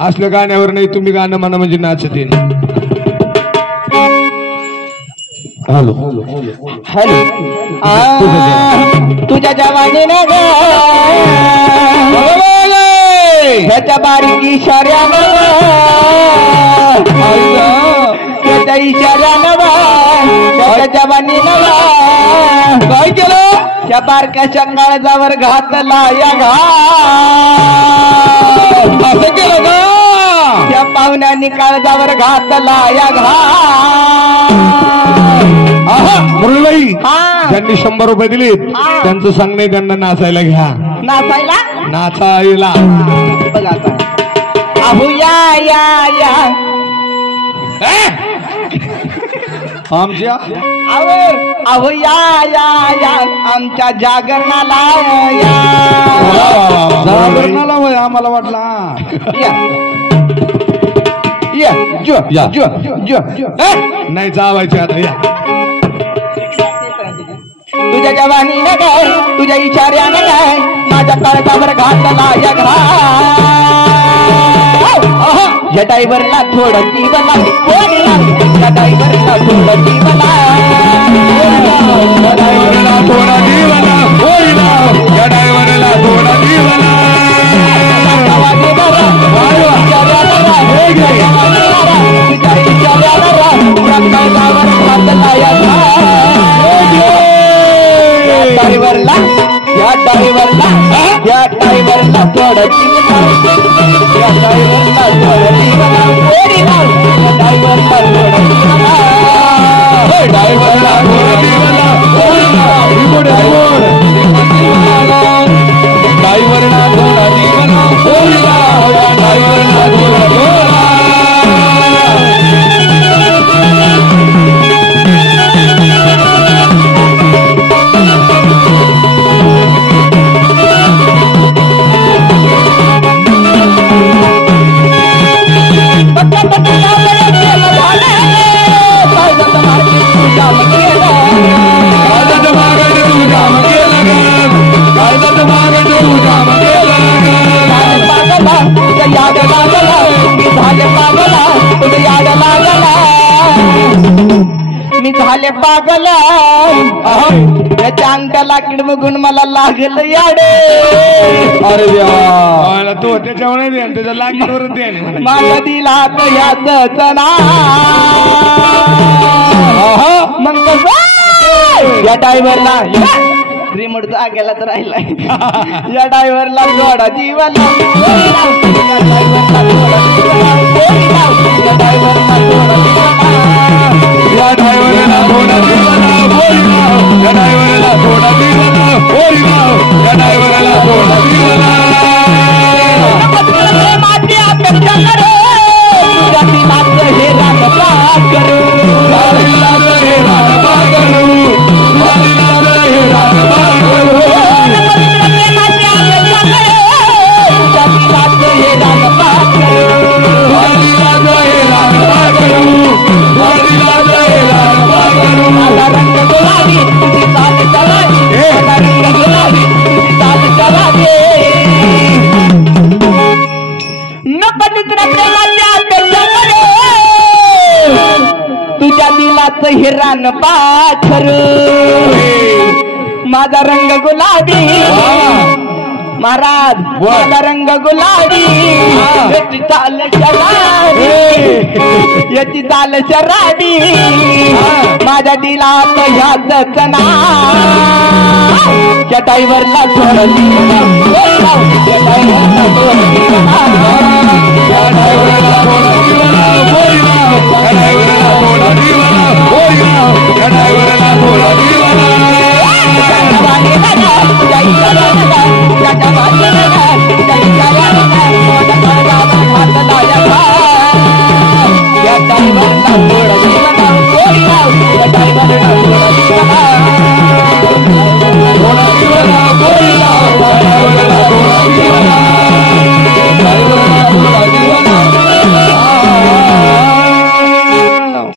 असल्या गाण्यावर नाही तुम्ही गाणं म्हणा म्हणजे नाचत येईल. हॅलो हॅलो तुझ्या जवानीने ग ह्याच्या बारीक इशाऱ्यानं त्याच्या इशाऱ्यानं त्याच्या जवानीनं काय केलं त्या बारक्याच्या काळजावर घातला या घात केलं का त्या पाहुण्यांनी काळजावर घातला या घात. मुरळीबाई ज्यांनी 100 रुपये दिलेत त्यांचं सांगणे त्यांना नाचायला घ्या. नाचायला नाचायला बघा आता अहो या या या आमच्या अहो या या या आमच्या जागरणाला या जागरणाला होय आम्हाला वाटला या जो या. जो जो नाही जावायचे आता या. तुझ्या जवानीने काय तुझ्या इशाऱ्याने काय माझ्या काळजावर घातला या घात. या ड्रायव्हरला थोडं जीवला या ड्रायव्हरला थोडं जीवला या ड्रायव्हरला थोडा जीवला होईला या ड्रायव्हरला थोडा जीवला ड्रायव्हरला या ड्रायव्हरला या ड्रायव्हरला थोडं जीवला या ड्रायव्हरला थोडं जीवला ड्रायव्हरला थोडं जीवला ड्रायव्हरला थोडा जीवला होईला ड्रायव्हरला थोडा जीवला होईला ड्रायव्हरला थोडा जीवला. मी झाले पागल त्याच्या अंगाला किड बघून मला लागलं याडे. अरे देवा तो त्याच्यावर नाही द्या त्याच्या लागीवरच द्या माझा दिला याच चना मग कसं या ड्रायव्हरला रिमोट जागेला तर राहिलाय या ड्रायव्हरला थोडा जीवला या ड्रायव्हरला थोडा जीवला या ड्रायव्हरला थोडा जीवला या ड्रायव्हरला थोडा जीवला होईला या ड्रायव्हरला थोडा जीवला होईला या ड्रायव्हरला थोडा जीवला. माझी अपेक्षा करू तुझ्या दिलाचं हे राग करू दिलाचं हे राग करू दिलाचं हे राग करू माझी अपेक्षा करू तुझ्या दिलाचं हे राग करू दिलाचं हे राग करू दिलाचं हे राग करू. माझा रंग गुलाबी तुझी चाल चलावी माझा रंग गुलाबी तुझी चाल चलावी नपचित्र प्रेमाची अपेक्षा करू तुझ्या दिलाचं हिरान पाखरू माझा रंग गुलाबी महाराज माझा रंग गुलाबी याची चाल शराबी याची चाल शराबी माझ्या दिलात ह्याच चना त्या ड्रायव्हरला थोडं जीवला त्या ड्रायव्हरला थोडं जीवला